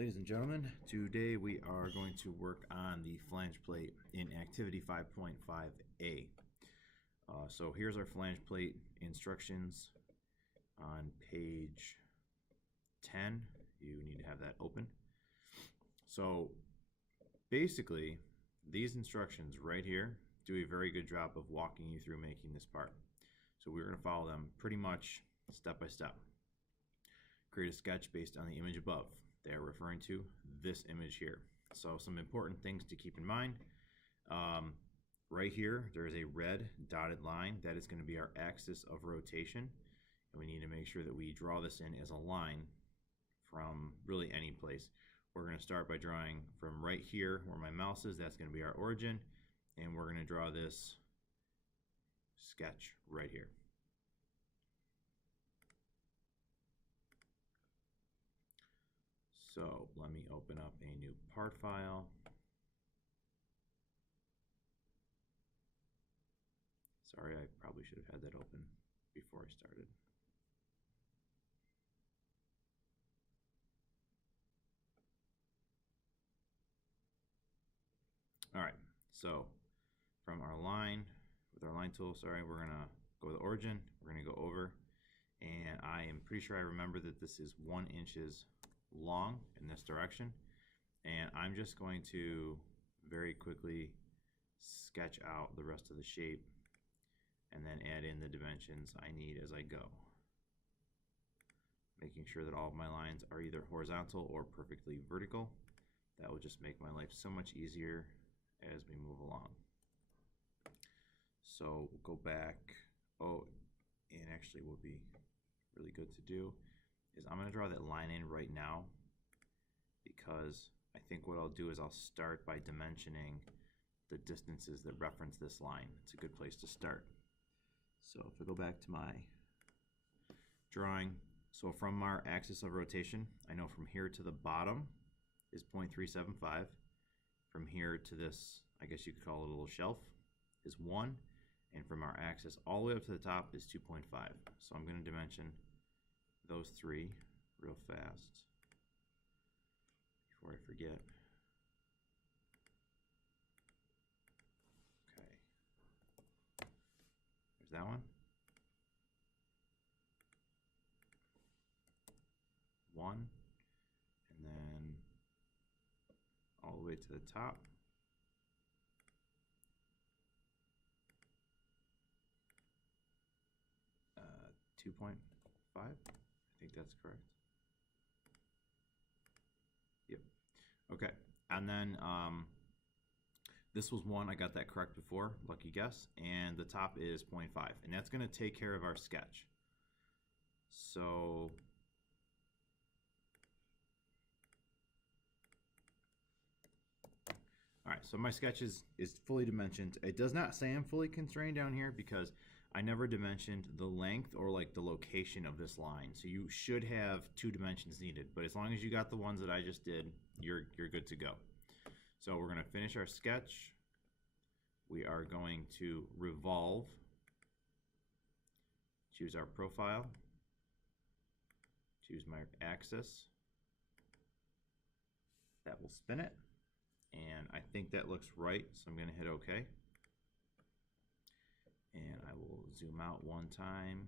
Ladies and gentlemen, today we are going to work on the flange plate in activity 5.5a. So here's our flange plate instructions on page 10. You need to have that open. So basically, these instructions right here do a very good job of walking you through making this part. So we're going to follow them pretty much step by step. Create a sketch based on the image above. They are referring to this image here. So some important things to keep in mind. Right here, there is a red dotted line. That is going to be our axis of rotation. And we need to make sure that we draw this in as a line from really any place. We're going to start by drawing from right here where my mouse is. That's going to be our origin. And we're going to draw this sketch right here. So let me open up a new part file. Sorry, I probably should have had that open before I started. All right, so from our line, with our line tool, we're gonna go to the origin, we're gonna go over, and I am pretty sure I remember that this is 1 inch long in this direction, and I'm just going to very quickly sketch out the rest of the shape and then add in the dimensions I need as I go, making sure that all of my lines are either horizontal or perfectly vertical. That will just make my life so much easier as we move along. So we'll go back. Oh, and actually what would be really good to do is I'm going to draw that line in right now, because I think what I'll do is I'll start by dimensioning the distances that reference this line. It's a good place to start. So if I go back to my drawing, so from our axis of rotation, I know from here to the bottom is 0.375. From here to this, I guess you could call it a little shelf, is 1. And from our axis all the way up to the top is 2.5. So I'm going to dimension those three real fast before I forget. Okay, there's that one. 1, and then all the way to the top. 2.5. I think that's correct. Yep. Okay. And then this was 1. I got that correct before. Lucky guess. And the top is 0.5. And that's going to take care of our sketch. So all right, so my sketch is fully dimensioned. It does not say I'm fully constrained down here because I never dimensioned the length or like the location of this line. So you should have 2 dimensions needed, but as long as you got the ones that I just did, you're good to go. So we're going to finish our sketch. We are going to revolve, choose our profile, choose my axis. That will spin it. And I think that looks right, so I'm going to hit OK. And I will zoom out one time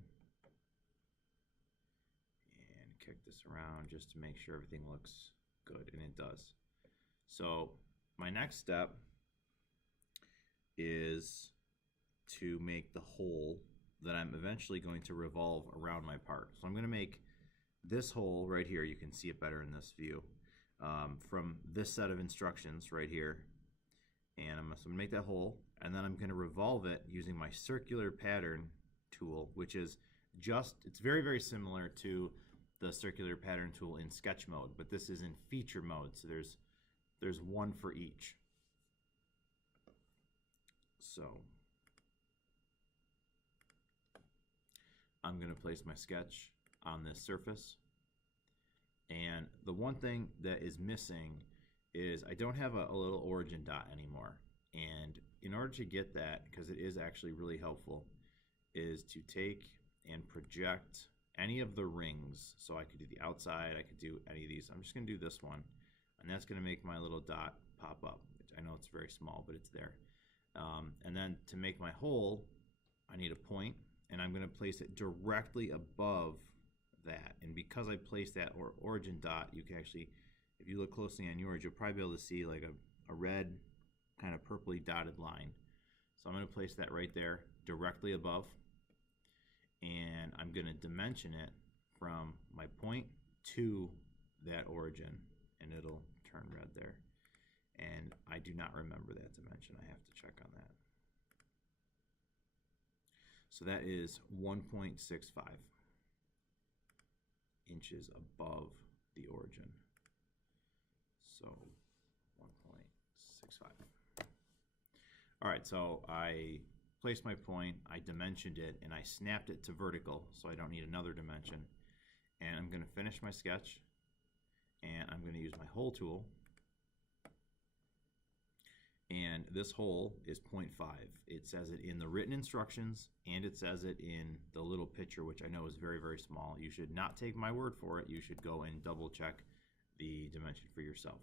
and kick this around just to make sure everything looks good, and it does. So my next step is to make the hole that I'm eventually going to revolve around my part. So I'm going to make this hole right here. You can see it better in this view. From this set of instructions right here, and I'm going to make that hole, and then I'm going to revolve it using my circular pattern tool, which is it's very, very similar to the circular pattern tool in sketch mode, but this is in feature mode, so there's one for each. So I'm going to place my sketch on this surface. And the one thing that is missing is I don't have a little origin dot anymore. And in order to get that, because it is actually really helpful, is to take and project any of the rings. So I could do the outside, I could do any of these. I'm just going to do this one, and that's going to make my little dot pop up. I know it's very small, but it's there. And then to make my hole, I need a point, and I'm going to place it directly above that. And because I placed that origin dot, you can actually, if you look closely on yours, you'll probably be able to see like a red kind of purpley dotted line. So I'm going to place that right there directly above, and I'm going to dimension it from my point to that origin, and it'll turn red there. And I do not remember that dimension. I have to check on that. So that is 1.65 inches above the origin. So 1.65. All right, so I placed my point, I dimensioned it, and I snapped it to vertical, so I don't need another dimension. And I'm going to finish my sketch, and I'm going to use my hole tool. And this hole is 0.5. It says it in the written instructions, and it says it in the little picture, which I know is very, very small. You should not take my word for it. You should go and double check the dimension for yourself.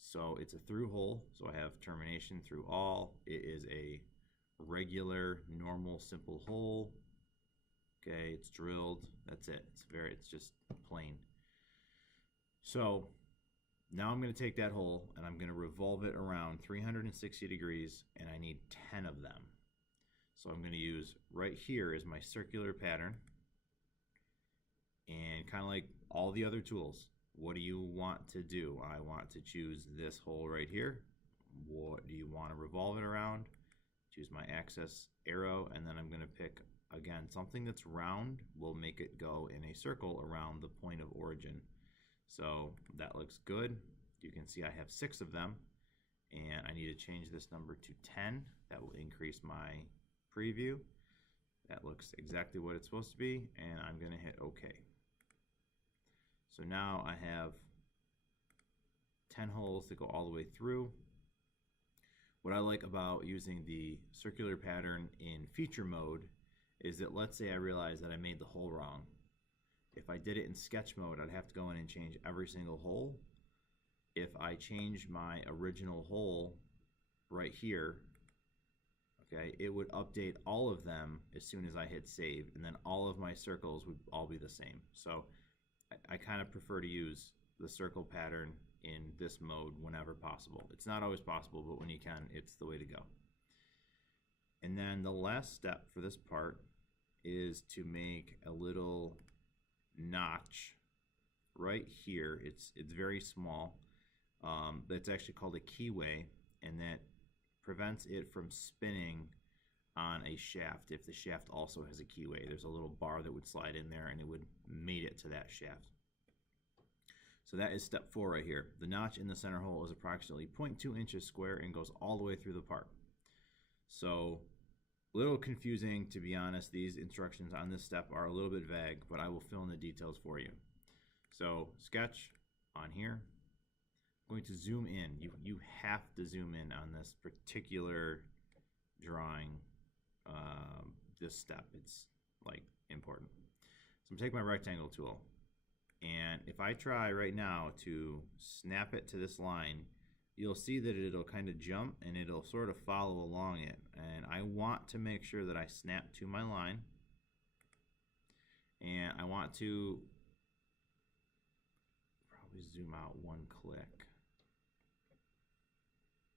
So it's a through hole, so I have termination through all. It is a regular, normal, simple hole. Okay, it's drilled. That's it. It's just plain. So now I'm going to take that hole and I'm going to revolve it around 360 degrees, and I need 10 of them. So I'm going to use right here is my circular pattern, and kind of like all the other tools, what do you want to do? I want to choose this hole right here. What do you want to revolve it around? Choose my axis arrow, and then I'm going to pick, again, something that's round. We'll make it go in a circle around the point of origin. So that looks good. You can see I have 6 of them, and I need to change this number to 10. That will increase my preview. That looks exactly what it's supposed to be, and I'm going to hit OK. So now I have 10 holes to go all the way through. What I like about using the circular pattern in feature mode is that, let's say I realize that I made the hole wrong. If I did it in sketch mode, I'd have to go in and change every single hole. If I change my original hole right here, okay, it would update all of them as soon as I hit save, and then all of my circles would all be the same. So I kind of prefer to use the circle pattern in this mode whenever possible. It's not always possible, but when you can, it's the way to go. And then the last step for this part is to make a little notch right here. It's very small. That's actually called a keyway, and that prevents it from spinning on a shaft. If the shaft also has a keyway, there's a little bar that would slide in there, and it would mate it to that shaft. So that is step 4 right here. The notch in the center hole is approximately 0.2 inches square and goes all the way through the part. So a little confusing, to be honest. These instructions on this step are a little bit vague, but I will fill in the details for you. So sketch on here. I'm going to zoom in. You have to zoom in on this particular drawing, this step. It's like important. So I'm taking my rectangle tool, and if I try right now to snap it to this line, you'll see that it'll kind of jump and it'll sort of follow along it. And I want to make sure that I snap to my line, and I want to probably zoom out 1 click.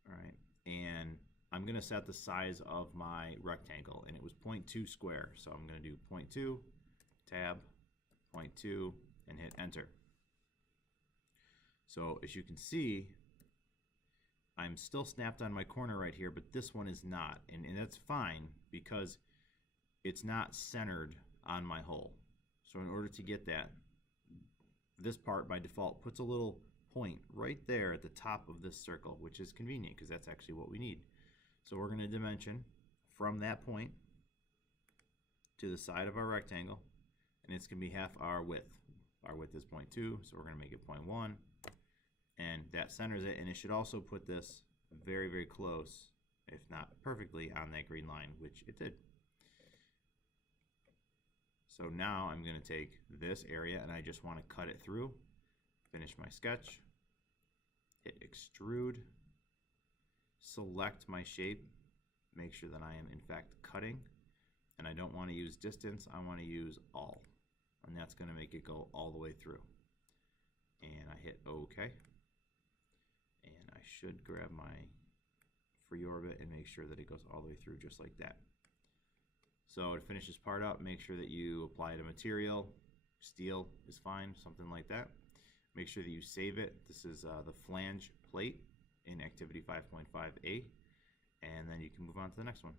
All right, and I'm going to set the size of my rectangle, and it was 0.2 square. So I'm going to do 0.2, tab, 0.2, and hit enter. So as you can see, I'm still snapped on my corner right here, but this one is not. And that's fine because it's not centered on my hole. So in order to get that, this part by default puts a little point right there at the top of this circle, which is convenient because that's actually what we need. So we're going to dimension from that point to the side of our rectangle, and it's going to be half our width. Our width is 0.2, so we're going to make it 0.1, and that centers it, and it should also put this very, very close, if not perfectly, on that green line, which it did. So now I'm going to take this area and I just want to cut it through, finish my sketch, hit extrude, select my shape, make sure that I am in fact cutting, and I don't want to use distance, I want to use all, and that's going to make it go all the way through. And I hit OK, and I should grab my free orbit and make sure that it goes all the way through just like that. So to finish this part up, make sure that you apply the material. Steel is fine, something like that. Make sure that you save it. This is the flange plate in activity 5.5A, and then you can move on to the next one.